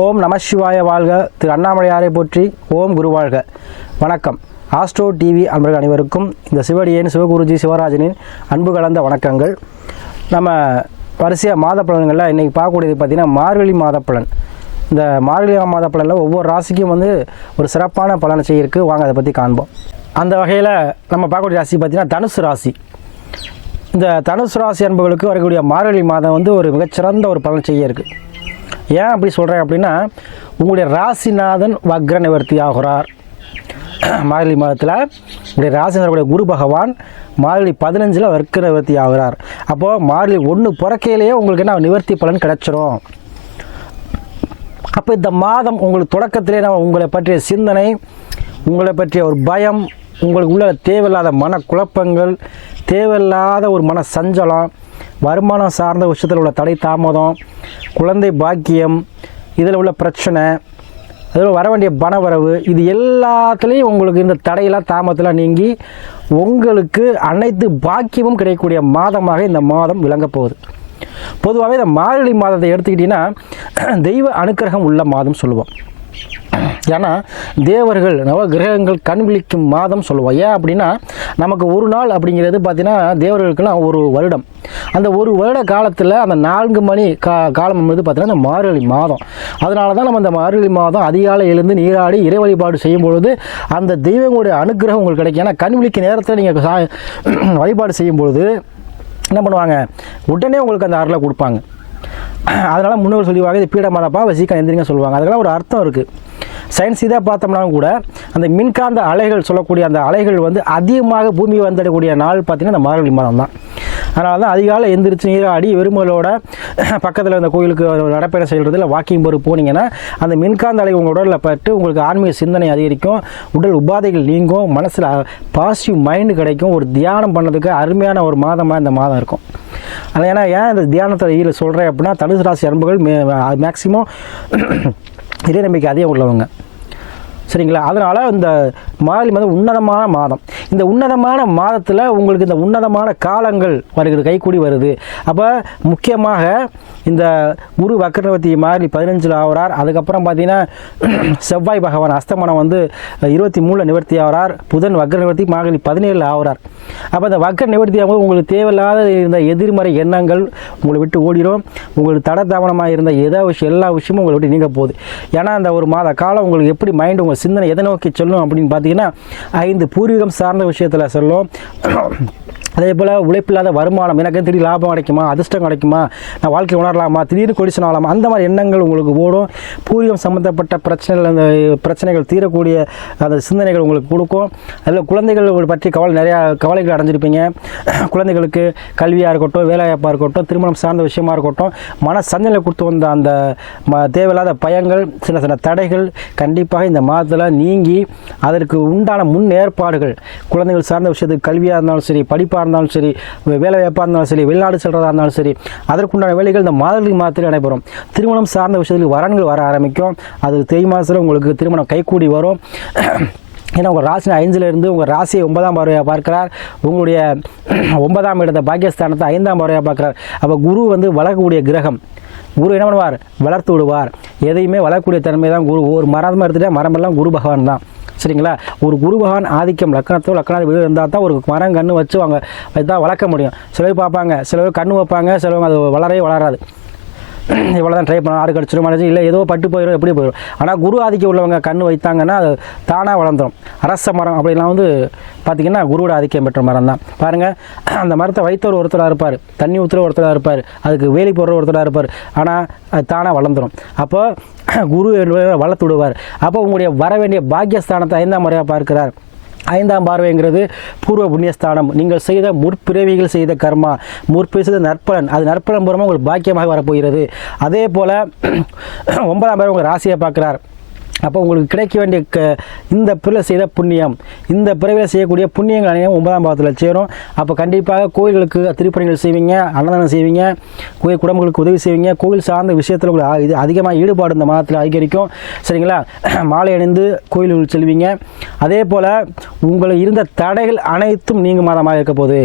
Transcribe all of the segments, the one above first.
ஓம் நம சிவாய வாழ்க. திரு அண்ணாமலையாரை போற்றி. ஓம் குரு வாழ்க. வணக்கம். ஆஸ்ட்ரோ டிவி அன்பர்கள் அனைவருக்கும் இந்த சிவடியன் சிவகுருஜி சிவராஜனின் அன்பு கலந்த வணக்கங்கள். நம்ம வரிசையாக மாத பலன்களில் இன்றைக்கி பார்க்கக்கூடியது பார்த்திங்கன்னா மார்கழி மாத பலன். இந்த மார்கழி மாத பலனில் ஒவ்வொரு ராசிக்கும் ஒரு சிறப்பான பலனை செய்யிருக்கு. வாங்க அதை பற்றி காண்போம். அந்த வகையில் நம்ம பார்க்கக்கூடிய ராசி பார்த்திங்கன்னா தனுசு ராசி. இந்த தனுசு ராசி அன்பர்களுக்கு வரக்கூடிய மார்கழி மாதம் ஒரு மிகச்சிறந்த ஒரு பலன் செய்ய இருக்குது. ஏன் அப்படி சொல்கிறேன் அப்படின்னா, உங்களுடைய ராசிநாதன் வக்ர நிவர்த்தி ஆகிறார். மார்கழி மாதத்தில் உங்களுடைய ராசிநாதனுடைய குரு பகவான் மார்கழி 15 வக்ர நிவர்த்தி ஆகிறார். அப்போது மார்கழி 1 பிறக்கையிலேயே உங்களுக்கு என்ன நிவர்த்தி பலன் கிடைச்சிரும். அப்போ இந்த மாதம் உங்களுக்கு தொடக்கத்திலே உங்களை பற்றிய சிந்தனை, உங்களை பற்றிய ஒரு பயம், உங்களுக்கு உள்ள தேவையில்லாத மன குழப்பங்கள், தேவையில்லாத ஒரு மன சஞ்சலம், வருமானம் சார்ந்த விஷயத்தில் உள்ள தடை தாமதம், குழந்தை பாக்கியம், இதில் உள்ள பிரச்சனை, அதில் வர வேண்டிய பணவரவு, இது எல்லாத்துலேயும் உங்களுக்கு இந்த தடையெல்லாம் தாமதத்தில் நீங்கி உங்களுக்கு அனைத்து பாக்கியமும் கிடைக்கக்கூடிய மாதமாக இந்த மாதம் விளங்கப் போகுது. பொதுவாகவே இந்த மார்கழி மாதத்தை எடுத்துக்கிட்டிங்கன்னா தெய்வ அனுக்கிரகம் உள்ள மாதம் சொல்லுவோம். ஏன்னா தேவர்கள் நவ கிரகங்கள் கண் விழிக்கும் மாதம் சொல்லுவோம். ஏன் அப்படின்னா, நமக்கு ஒரு நாள் அப்படிங்கிறது பார்த்திங்கன்னா தேவர்களுக்கெல்லாம் ஒரு வருடம். அந்த ஒரு வருட காலத்தில் அந்த 4 மணி காலம் என்பது பார்த்திங்கன்னா இந்த மார்கழி மாதம். அதனால தான் நம்ம இந்த மார்கழி மாதம் அதிகாலை எழுந்து நீராடி இறை வழிபாடு செய்யும் பொழுது அந்த தெய்வங்களுடைய அனுக்கிரகம் உங்களுக்கு கிடைக்கும். ஏன்னா கண் விழிக்க நேரத்தில் நீங்கள் வழிபாடு செய்யும் பொழுது என்ன பண்ணுவாங்க, உடனே உங்களுக்கு அந்த அருளை கொடுப்பாங்க. அதனால் முன்னோர்கள் சொல்லுவாங்க, இது பீட மாதப்பா வசிக்க எந்திரிங்க சொல்லுவாங்க. அதுக்கெல்லாம் ஒரு அர்த்தம் இருக்குது. சயின்ஸ் இதாக பார்த்தோம்னா கூட அந்த மின்காந்த அலைகள் சொல்லக்கூடிய அந்த அலைகள் அதிகமாக பூமியை வந்திடக்கூடிய நாள் பார்த்திங்கன்னா அந்த மார்கழி மாதம் தான். அதனால தான் அதிகாலை எந்திரிச்சு நீராடி வெறுமலோட பக்கத்தில் இந்த கோயிலுக்கு நடைப்பயணம் செய்கிறது இல்லை வாக்கிங் போது போனீங்கன்னா அந்த மின்காந்த அலை உங்கள் உடலில் பட்டு உங்களுக்கு ஆன்மீக சிந்தனை அதிகரிக்கும், உடல் உபாதைகள் நீங்கும், மனசில் பாசிட்டிவ் மைண்டு கிடைக்கும். ஒரு தியானம் பண்ணதுக்கு அருமையான ஒரு மாதமாக இந்த மாதம் இருக்கும். அது ஏன்னா ஏன் இந்த தியானத்தை இதில் சொல்கிறேன் அப்படின்னா, தனுசு ராசி அன்புகள் மேக்சிமம் இறை நம்பிக்கை அதிகம் உள்ளவங்க, சரிங்களா? அதனால் இந்த மார்கழி மாதம் உன்னதமான மாதம். இந்த உன்னதமான மாதத்தில் உங்களுக்கு இந்த உன்னதமான காலங்கள் வருகிறது, கைக்கூடி வருது. அப்போ முக்கியமாக இந்த குரு வக்ரவர்த்தி மார்கழி 15 ஆகிறார். அதுக்கப்புறம் பார்த்தீங்கன்னா செவ்வாய் பகவான் அஸ்தமனம் 23 நிவர்த்தி ஆகிறார். புதன் வக்ர நிவர்த்தி மார்கழி 17 ஆகிறார். அப்போ இந்த வக்ர நிவர்த்தி ஆகும்போது உங்களுக்கு தேவையில்லாத இந்த எதிர்மறை எண்ணங்கள் உங்களை விட்டு ஓடிடும். உங்களுக்கு தட தாமனமாக இருந்த எல்லா விஷயமும் உங்களை விட்டு நீங்க போகுது. ஏன்னா அந்த ஒரு மாத காலம் உங்களுக்கு எப்படி மைண்டு உங்கள் சிந்தனை எதை நோக்கி சொல்லும் அப்படின்னு பார்த்தீங்கன்னா 5 பூர்வீகம் சார்ந்த விஷயத்தில் சொல்லும். அதே போல் உழைப்பில்லாத வருமானம், எனக்கு திடீர் லாபம் கிடைக்குமா, அதிர்ஷ்டம் கிடைக்குமா, நான் வாழ்க்கை உணரலாமா, திடீர்னு கொடிசன் ஆகலாமா, அந்த மாதிரி எண்ணங்கள் உங்களுக்கு ஓடும். பூர்வீகம் சம்மந்தப்பட்ட பிரச்சனைகள், அந்த பிரச்சனைகள் தீரக்கூடிய அந்த சிந்தனைகள் உங்களுக்கு கொடுக்கும். அதில் குழந்தைகள் பற்றி நிறையா கவலைகள் அடைஞ்சிருப்பீங்க. குழந்தைகளுக்கு கல்வியாக இருக்கட்டும், வேலைவாய்ப்பாக இருக்கட்டும், திருமணம் சார்ந்த விஷயமா இருக்கட்டும், மன சஞ்சலை கொடுத்து வந்த அந்த தேவையில்லாத பயங்கள், சில தடைகள் கண்டிப்பாக இந்த மாதத்தில் நீங்கி அதற்கு உண்டான முன்னேற்பாடுகள், குழந்தைகள் சார்ந்த விஷயத்துக்கு கல்வியாக இருந்தாலும் சரி, படிப்பாக இருந்தாலும் சரி, வேலை வாய்ப்பாக இருந்தாலும் சரி, வெளிநாடு செல்றதா இருந்தாலும் சரி, அதற்குண்டான வேலைகள் இந்த மார்கழி மாதத்தில் நடைபெறும். திருமணம் சார்ந்த விஷயத்தில் வரன்கள் வர ஆரம்பிக்கும். அது தை மாதத்தில் உங்களுக்கு திருமணம் கைகூடி வரும். ஏன்னா உங்கள் ராசி 5ல் இருந்து உங்கள் ராசியை 9ஆம் பார்வையாக பார்க்கிறார். உங்களுடைய 9ஆம் இடத்தை பாக்கியஸ்தானத்தை 5ஆம் பார்வையாக பார்க்குறார். அப்போ குரு வளரக்கூடிய கிரகம். குரு என்ன பண்ணுவார், வளர்த்து விடுவார். எதையுமே வளரக்கூடிய தன்மை தான் குரு. ஒரு மரமாக எடுத்துகிட்டா மரமெல்லாம் குரு பகவான் தான், சரிங்களா? ஒரு குரு பகவான் ஆதிக்கம் லக்னாதி வீடு இருந்தால் தான் ஒரு மரம் கன்று வச்சு தான் வளர்க்க முடியும். சிலர் பார்ப்பாங்க, சிலர் கன்று வைப்பாங்க, சிலவங்க அது வளராது. இவ்வளோ தான் ட்ரை பண்ண, ஆடு கடிச்சிடும் மனசு இல்லை, ஏதோ பட்டு போயிடும், எப்படி போயிடும். ஆனால் குரு ஆதிக்கம் உள்ளவங்க கன்று வைத்தாங்கன்னா அது தானாக வளர்ந்துடும். அரச மரம் அப்படிலாம் பார்த்திங்கன்னா குருவோட ஆதிக்கம் பெற்ற மரம் தான். பாருங்கள், அந்த மரத்தை வைத்தவர் ஒருத்தராக இருப்பார், தண்ணி ஊற்றுற ஒருத்தராக இருப்பார், அதுக்கு வேலி போடுற ஒருத்தராக இருப்பார். ஆனால் அது தானாக வளர்ந்துடும். அப்போ குரு வளர்த்து விடுவார். அப்போ உங்களுடைய வர வேண்டிய பாக்கியஸ்தானத்தை 5ஆம் முறையாக பார்க்கிறார். 5ஆம் பார்வைங்கிறது பூர்வ புண்ணியஸ்தானம். நீங்கள் செய்த முற்பிறவிகள் செய்த கர்மா, முற்பிறவி செய்த நற்பலன், அது நற்பலன் பூர்வமாக உங்களுக்கு பாக்கியமாக வரப்போகிறது. அதே போல் 9ஆம் பார்வை உங்கள் ராசியை பார்க்குறார். அப்போ உங்களுக்கு கிடைக்க வேண்டிய இந்த பிறவியில் செய்த புண்ணியம், இந்த பிறவியில் செய்யக்கூடிய புண்ணியங்கள் அனைத்தும் 9ஆம் பாவத்தில் சேரும். அப்போ கண்டிப்பாக கோயில்களுக்கு திருப்பணிகள் செய்வீங்க, அன்னதானம் செய்வீங்க, கோயில் குடும்பங்களுக்கு உதவி செய்வீங்க. கோயில் சார்ந்த விஷயத்தில் உங்களுக்கு இது அதிகமாக ஈடுபாடு இந்த மாதத்தில் அதிகரிக்கும், சரிங்களா? மாலை அணிந்து கோயில்கள் செல்வீங்க. அதே போல் உங்களுக்கு இருந்த தடைகள் அனைத்தும் நீங்கும் மாதமாக இருக்க போகுது.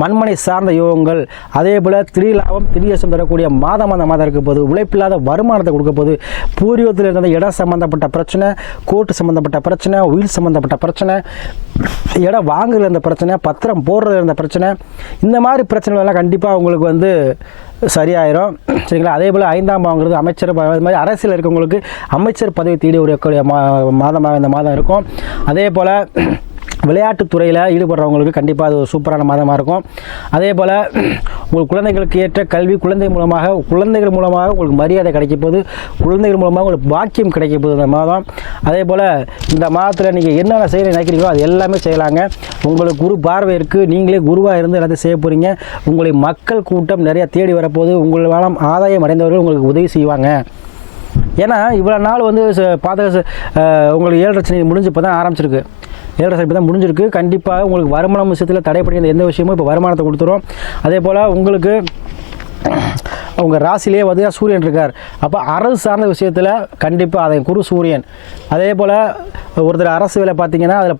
மண்மனை சார்ந்த யோகங்கள், அதே போல் திடீலாபம் திடீர்சம் தரக்கூடிய மாதம் அந்த மாதம் இருக்க போது, உழைப்பில்லாத வருமானத்தை கொடுக்க போது, பூர்வீகத்தில் இருந்த இடம் சம்பந்தப்பட்ட பிரச்சனை, கோர்ட்டு சம்பந்தப்பட்ட பிரச்சனை, உயில் சம்பந்தப்பட்ட பிரச்சனை, இடம் வாங்குறதுல இருந்த பிரச்சனை, பத்திரம் போடுறதுல இருந்த பிரச்சனை, இந்த மாதிரி பிரச்சனைகள் எல்லாம் கண்டிப்பாக உங்களுக்கு வந்து சரியாயிரும். சரிங்களா? அதே போல் 5ஆம் வாங்குறது அமைச்சர், அது மாதிரி அரசியல் இருக்கவங்களுக்கு அமைச்சர் பதவி தேடி வரக்கூடிய மாதமாக இந்த மாதம் இருக்கும். அதே போல் விளையாட்டுத்துறையில் ஈடுபடுறவங்களுக்கு கண்டிப்பாக அது ஒரு சூப்பரான மாதமாக இருக்கும். அதே போல் உங்கள் குழந்தைகளுக்கு ஏற்ற கல்வி, குழந்தைகள் மூலமாக உங்களுக்கு மரியாதை கிடைக்க போகுது, குழந்தைகள் மூலமாக உங்களுக்கு பாக்கியம் கிடைக்க போகுது இந்த மாதம். அதே போல் இந்த மாதத்தில் நீங்கள் என்னென்ன செய்ய நினைக்கிறீங்களோ அது எல்லாமே செய்யலாங்க. உங்களுக்கு குரு பார்வை இருக்குது, நீங்களே குருவாக இருந்து எல்லாத்தையும் செய்ய போகிறீங்க. உங்களை மக்கள் கூட்டம் நிறையா தேடி வரப்போகுது. உங்களால் ஆதாயம் அடைந்தவர்கள் உங்களுக்கு உதவி செய்வாங்க. ஏன்னா இவ்வளோ நாள் வந்து உங்களுக்கு 7 லட்சம் முடிஞ்சு இப்போ தான் ஆரம்பிச்சிருக்கு. 7 லட்சம் தான் முடிஞ்சிருக்கு. கண்டிப்பாக உங்களுக்கு வருமானம் விஷயத்தில் தடைப்படிந்த எந்த விஷயமும் இப்போ வருமானத்தை கொடுத்துரும். அதே போல் உங்களுக்கு உங்கள் ராசிலேயே வந்து சூரியன் இருக்கார். அப்போ அரசு சார்ந்த விஷயத்தில் கண்டிப்பாக அதை குரு சூரியன். அதே போல் ஒருத்தர் அரசு வேலை பார்த்தீங்கன்னா அதில்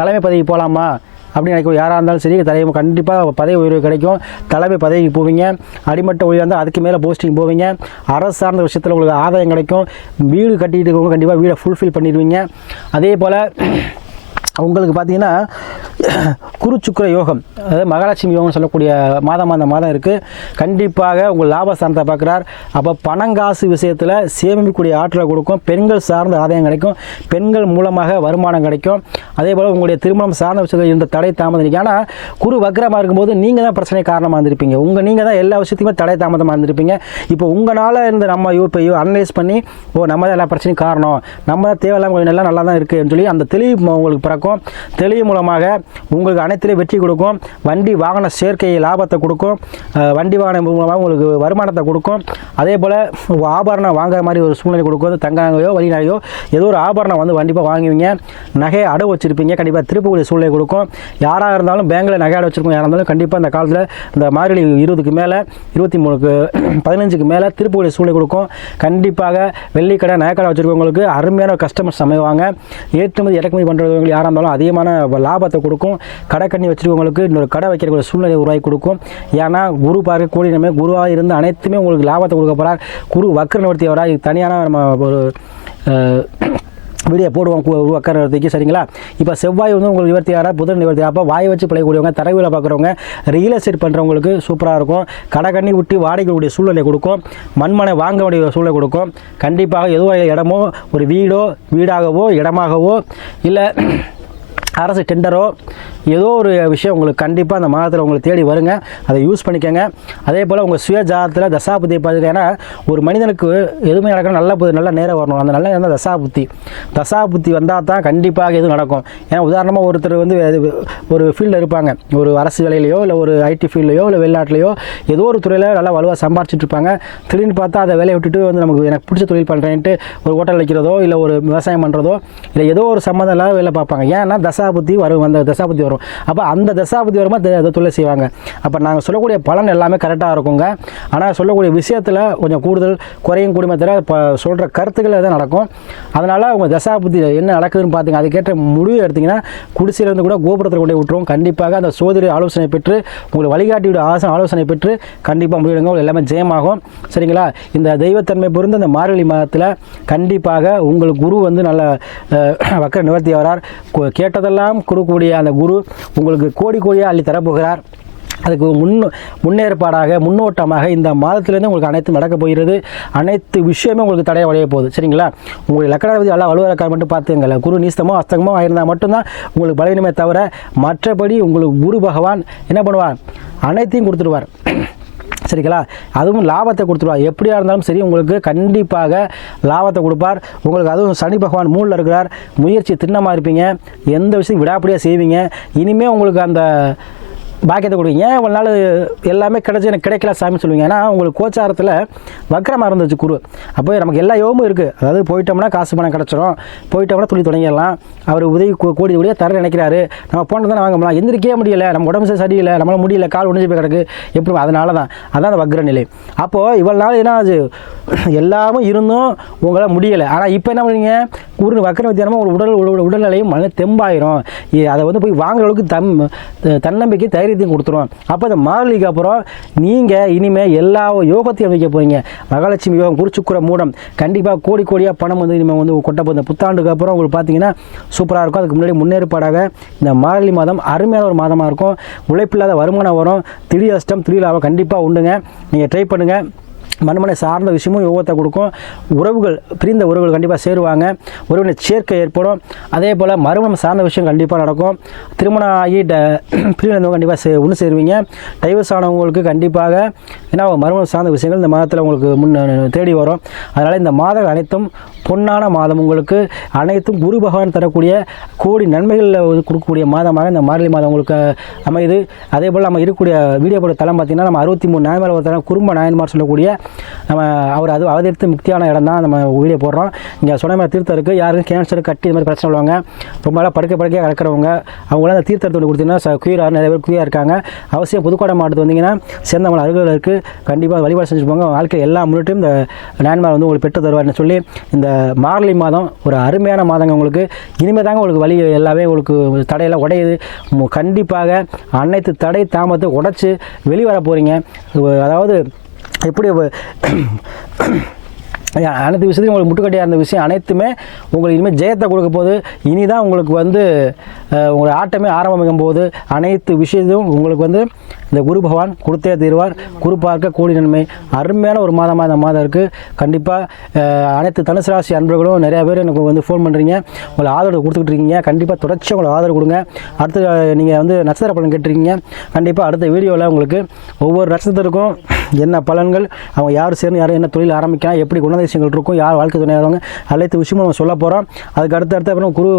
தலைமை பதவி போகலாமா அப்படின்னு நினைக்கும். யாராக இருந்தாலும் சரி, கண்டிப்பாக பதவி உயர்வு கிடைக்கும். தலைமை பதவிக்கு போவீங்க. அடிமட்ட உயர்வு இருந்தால் அதுக்கு மேலே போஸ்டிங் போவீங்க. அரசு சார்ந்த விஷயத்தில் உங்களுக்கு ஆதாயம் கிடைக்கும். வீடு கட்டிகிட்டு இருக்கவங்க கண்டிப்பாக வீடை ஃபுல்ஃபில் பண்ணிடுவீங்க. அதே போல் உங்களுக்கு பார்த்தீங்கன்னா குரு சுக்கிர யோகம், அதாவது மகாலட்சுமி யோகம்னு சொல்லக்கூடிய மாதம் அந்த மாதம் இருக்குது. கண்டிப்பாக உங்கள் லாபஸ்தானத்தை பார்க்குறார். அப்போ பணங்காசு விஷயத்தில் சேமிக்கக்கூடிய ஆற்றலை கொடுக்கும். பெண்கள் சார்ந்த ஆதாயம் கிடைக்கும். பெண்கள் மூலமாக வருமானம் கிடைக்கும். அதே போல் உங்களுடைய திருமணம் சார்ந்த விஷயத்தில் இருந்த தடை தாமதம். ஆனால் குரு வக்ரமாக இருக்கும்போது நீங்கள் தான் பிரச்சனை காரணமாக இருந்திருப்பீங்க. நீங்கள் தான் எல்லா விஷயத்தையுமே தடை தாமதமாக இருந்திருப்பீங்க. இப்போ உங்களால் இருந்து நம்ம இப்போ அனலைஸ் பண்ணி நம்ம தான் எல்லா பிரச்சனையும் காரணம், நம்ம தான் தேவையில்லாமல் எல்லாம் நல்லா தான் இருக்குதுன்னு சொல்லி அந்த தெளிவு உங்களுக்கு பிறக்கும். தெளிவு மூலமாக உங்களுக்கு அனைத்திலையும் வெற்றி கொடுக்கும். வண்டி வாகன சேர்க்கை லாபத்தை கொடுக்கும். வண்டி வாகனம் மூலமாக உங்களுக்கு வருமானத்தை கொடுக்கும். அதே போல் ஆபரணம் வாங்குற மாதிரி ஒரு சூழ்நிலை கொடுக்கும். தங்க நகையோ வழி நகையோ ஏதோ ஒரு ஆபரணம் வந்து கண்டிப்பாக வாங்குவீங்க. நகையை அடவு வச்சுருப்பீங்க, கண்டிப்பாக திருப்பக்கூடிய சூழ்நிலை கொடுக்கும். யாராக இருந்தாலும் பேங்கில் நகை அடை வச்சுருக்கோம், யாராக இருந்தாலும் கண்டிப்பாக இந்த காலத்தில் இந்த மார்கழி 20க்கு மேலே 23க்கு 15க்கு மேலே திருப்பக்கூடிய சூழ்நிலை கொடுக்கும். கண்டிப்பாக வெள்ளிக்கடை நகைக்கடை வச்சுருக்கவங்களுக்கு அருமையான கஸ்டமர்ஸ் அமைவாங்க. ஏற்றுமதி இறக்குமதி பண்ணுறவங்க யாராக இருந்தாலும் அதிகமான லாபத்தை கொடுக்கும். கடை கண்ணி வச்சுருக்கவங்களுக்கு இன்னொரு கடை வைக்கிற சூழ்நிலை உருவாக்கி கொடுக்கும். ஏன்னா குரு பார்க்க கூடிய நம்ம குருவாக இருந்து அனைத்துமே உங்களுக்கு லாபத்தை கொடுக்க போகிறார். குரு வக்ர நிவர்த்தி வரா. இது தனியான நம்ம ஒரு வீடியோ போடுவோம் வக்கர நிவர்த்திக்கு. சரிங்களா? இப்போ செவ்வாய் வந்து உங்களுக்கு நிவர்த்தி ஆகிறா, புதன் நிவர்த்தி. அப்போ வாய் வச்சு பிழைக்கக்கூடியவங்க, தரவியில் பார்க்குறவங்க, ரியல் எஸ்டேட் பண்ணுறவங்களுக்கு சூப்பராக இருக்கும். கடை கண்ணி விட்டு வாடகைக்கூடிய சூழ்நிலை கொடுக்கும். மண்மனை வாங்க வேண்டிய சூழ்நிலை கொடுக்கும். கண்டிப்பாக எதுவோ இடமோ ஒரு வீடாகவோ இடமாகவோ இல்லை அரசு டெண்டரோ ஏதோ ஒரு விஷயம் உங்களுக்கு கண்டிப்பாக அந்த மாதத்தில் உங்களுக்கு தேடி வருங்க. அதை யூஸ் பண்ணிக்கோங்க. அதே போல் உங்கள் சுய ஜாதத்தில் தசாபுத்தியை பார்த்தீங்கன்னா ஒரு மனிதனுக்கு எதுவுமே நடக்கணும், நல்ல நேரம் வரணும். அந்த நல்ல நேரம் தசாபுத்தி வந்தால் தான் கண்டிப்பாக எதுவும் நடக்கும். ஏன்னா உதாரணமாக ஒருத்தர் வந்து ஒரு ஃபீல்டில் இருப்பாங்க, ஒரு அரசு வேலையிலையோ இல்லை ஒரு ஐடி ஃபீல்ட்லையோ இல்லை வெளிநாட்டிலையோ ஏதோ ஒரு துறையில் நல்லா வலுவாக சம்பாரிச்சிட்டு இருப்பாங்க. திடீர்னு பார்த்தா அதை வேலையை விட்டுட்டு வந்து எனக்கு பிடிச்ச தொழில் பண்ணுறேன்ட்டு ஒரு ஹோட்டல் வைக்கிறதோ இல்லை ஒரு விவசாயம் பண்ணுறதோ இல்லை ஏதோ ஒரு சம்மந்தம் இல்லாத வேலை பார்ப்பாங்க. ஏன்னா தசாபுத்தி வரும். அப்போ அந்த தசாபுத்தி வருமா அதை தொழில் செய்வாங்க. அப்போ நாங்கள் சொல்லக்கூடிய பலன் எல்லாமே கரெக்டாக இருக்குங்க. ஆனால் சொல்லக்கூடிய விஷயத்தில் கொஞ்சம் கூடுதல் குறையும் கூடுமே தவிர இப்போ சொல்கிற கருத்துக்கள் எதாவது நடக்கும். அதனால் உங்கள் தசாபுத்தி என்ன நடக்குதுன்னு பார்த்தீங்க, அதுக்கேற்ற முடிவு எடுத்திங்கன்னா குடிசையிலேருந்து கூட கோபுரத்தில் கொண்டு விட்டுருவோம். கண்டிப்பாக அந்த சோதரி ஆலோசனை பெற்று உங்களுக்கு வழிகாட்டியோட ஆலோசனை பெற்று கண்டிப்பாக முடிவெடுங்க. எல்லாமே ஜெயமாகும். சரிங்களா? இந்த தெய்வத்தன்மை பொருந்த இந்த மார்கழி மாதத்தில் கண்டிப்பாக உங்களுக்கு குரு வந்து நல்ல வக்கர நிவர்த்தி வரார். கேட்டதெல்லாம் கொடுக்கக்கூடிய அந்த குரு உங்களுக்கு கோடியாக அள்ளி தரப்போகிறார். அதுக்கு முன்னோட்டமாக இந்த மாதத்திலேருந்து உங்களுக்கு அனைத்தும் நடக்க போகிறது. அனைத்து விஷயமே உங்களுக்கு தடைய உடைய போகுது. சரிங்களா? உங்களுக்கு லக்கணாதிபதி எல்லாம் வலுவரக்கார மட்டும் பார்த்துங்கள. குரு நீஸ்தமோ அஸ்தகமோ ஆயிருந்தால் மட்டும்தான் உங்களுக்கு பலவீனமே தவிர மற்றபடி உங்களுக்கு குரு பகவான் என்ன பண்ணுவார், அனைத்தையும் கொடுத்துருவார். சரிங்களா? அதுவும் லாபத்தை கொடுத்துருவார். எப்படியா இருந்தாலும் சரி உங்களுக்கு கண்டிப்பாக லாபத்தை கொடுப்பார். உங்களுக்கு அதுவும் சனி பகவான் 3ல் இருக்கிறார். முயற்சி திண்ணமாக இருப்பீங்க. எந்த விஷயம் விடாப்படியாக செய்வீங்க. இனிமேல் உங்களுக்கு அந்த பாக்கியத்தை கொடுங்க. ஏன் இவ்வளோ நாள் எல்லாமே கிடச்சி எனக்கு கிடைக்கல சாமி சொல்லுவீங்க. ஏன்னா உங்களுக்கு கோச்சாரத்தில் வக்கரமாக இருந்துச்சு குரு. அப்போ நமக்கு எல்லா யோகமும் இருக்குது. அதாவது போயிட்டோம்னா காசு பணம் கிடச்சிரும், போயிட்டோம்னா துணி தொடங்கிடலாம், அவர் உதவி கூடிய தர நினைக்கிறாரு, நம்ம போனது தானே வாங்கலாம், எந்திரிக்கவே முடியலை, நம்ம உடம்பு சரியில்லை, நம்மளால் முடியல, கால் ஒழிஞ்சு போய் கிடக்கு, எப்படி அதனால தான் அதான் அந்த வக்ர நிலை. அப்போது இவ்வளோ நாள் என்ன ஆச்சு, எல்லாமே இருந்தும் உங்களால் முடியலை. ஆனால் இப்போ என்ன பண்ணுறீங்க, குரு வக்கர வித்தியானமாக ஒரு உடல்நிலையும் மன தெம்பாயிரும். அதை வந்து போய் வாங்குற அளவுக்கு தன்னம்பிக்கை தைரியம் தைரியத்தையும் கொடுத்துரும். அப்போ இந்த மார்கழிக்கு அப்புறம் நீங்கள் இனிமேல் எல்லா யோகத்தையும் வைக்க போகிறீங்க. மகாலட்சுமி யோகம், குருச்சுக்குர மூடம், கண்டிப்பாக கோடி கோடியாக பணம் வந்து இனிமேல் வந்து கொட்ட போகுது. புத்தாண்டுக்கு அப்புறம் உங்களுக்கு பார்த்தீங்கன்னா சூப்பராக இருக்கும். அதுக்கு முன்னாடி முன்னேற்பாடாக இந்த மார்கழி மாதம் அருமையான ஒரு மாதமாக இருக்கும். உழைப்பில்லாத வருமானம் வரும். திடீர் அஷ்டம் திடீர் லாபம் கண்டிப்பாக உண்டுங்க. நீங்கள் ட்ரை பண்ணுங்கள். மண்மனை சார்ந்த விஷயமும் யோகத்தை கொடுக்கும். உறவுகள், பிரிந்த உறவுகள் கண்டிப்பாக சேருவாங்க. உறவினர் சேர்க்கை ஏற்படும். அதே போல் மறுமணம் சார்ந்த விஷயம் கண்டிப்பாக நடக்கும். திருமணம் ஆகி பிரிவினவங்க கண்டிப்பாக ஒன்று சேருவீங்க. டைவர்ஸ் ஆனவங்களுக்கு கண்டிப்பாக ஏன்னா மறுமணம் சார்ந்த விஷயங்கள் இந்த மாதத்தில் உங்களுக்கு தேடி வரும். அதனால் இந்த மாதங்கள் அனைத்தும் பொன்னான மாதம். உங்களுக்கு அனைத்தும் குரு பகவான் தரக்கூடிய கோடி நன்மைகளில் கொடுக்கக்கூடிய மாதமாக இந்த மார்கழி மாதம் உங்களுக்கு அமையுது. அதே போல் நம்ம இருக்கக்கூடிய வீடியோ போட தளம் பார்த்திங்கன்னா நம்ம 63 நாயன்மார் ஒரு தரம் குடும்ப நாயன்மார் சொல்லக்கூடிய நம்ம அவர் அவதரித்து முக்தியான இடம் தான் நம்ம வீடியோ போடுறோம். இங்கே சொன்ன மாதிரி தீர்த்தம் இருக்குது. யாருக்கும் கேன்சர் கட்டி இது மாதிரி பிரச்சனை உள்ளவங்க, ரொம்ப நாளாக படுக்கையாக கிடக்கிறவங்க, அவங்களாம் அந்த தீர்த்தத்தை கொடுத்தீங்கன்னா குயிராக நிறைய பேர் குயிராக இருக்காங்க. அவசியம் புதுக்கோட்டை மாவட்டத்து வந்தீங்கன்னா சேர்ந்தவங்க அருகில் இருக்குது. கண்டிப்பாக வழிபாடு செஞ்சு போங்க. வாழ்க்கை எல்லா முன்னிட்டும் இந்த நாயன்மார் வந்து உங்களுக்கு பெற்று தருவார்னு சொல்லி இந்த மார்கழி மாதம் ஒரு அருமையான மாதங்க. உங்களுக்கு இனிமேல் தாங்க உங்களுக்கு வழி எல்லாமே உங்களுக்கு தடையெல்லாம் உடையுது. கண்டிப்பாக அனைத்து தடை தாமத்தை உடைச்சி வெளிவர போகிறீங்க. அதாவது எப்படி அனைத்து விஷயத்தையும் உங்களுக்கு முட்டுக்கட்டியாக இருந்த விஷயம் அனைத்துமே உங்களுக்கு இனிமேல் ஜெயத்தை கொடுக்க போது. இனிதான் உங்களுக்கு வந்து உங்கள் ஆட்டமே ஆரம்பிக்கும் போது அனைத்து விஷயத்தையும் உங்களுக்கு வந்து இந்த குரு பகவான் கொடுத்தே தீர்வார். குரு பார்க்க கோடி நன்மை. அருமையான ஒரு மாதமாக இந்த மாதம் இருக்குது. கண்டிப்பாக அனைத்து தனுசு ராசி அன்பர்களும் நிறையா பேர் எனக்கு வந்து ஃபோன் பண்ணுறீங்க, உங்களை ஆதரவு கொடுத்துக்கிட்டு இருக்கீங்க. கண்டிப்பாக தொடர்ச்சியாக உங்களை ஆதரவு கொடுங்க. அடுத்து நீங்கள் வந்து நட்சத்திர பலன் கேட்டிருக்கீங்க. கண்டிப்பாக அடுத்த வீடியோவில் உங்களுக்கு ஒவ்வொரு நட்சத்திரத்துக்கும் என்ன பலன்கள், அவங்க யார் சேர்ந்து யாரும் என்ன தொழில் ஆரம்பிக்கலாம், எப்படி குணாதிசயங்கள் இருக்கும், யார் வாழ்க்கை துணையாதவங்க அனைத்து விஷயமும் நம்ம சொல்ல போகிறோம். அதுக்கு அடுத்த அப்புறம் குரு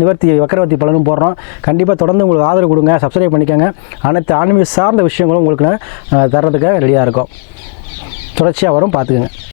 நிவர்த்தி வக்கரவர்த்தி பலனும் போடுறோம். கண்டிப்பாக தொடர்ந்து உங்களுக்கு ஆதரவு கொடுங்க, சப்ஸ்கிரைப் பண்ணிக்கோங்க. அனைத்து ஆன்மீக சார்ந்த விஷயங்களும் உங்களுக்கு நான் தர்றதுக்காக ரெடியாக இருக்கும். தொடர்ச்சியாக வரும், பார்த்துக்குங்க.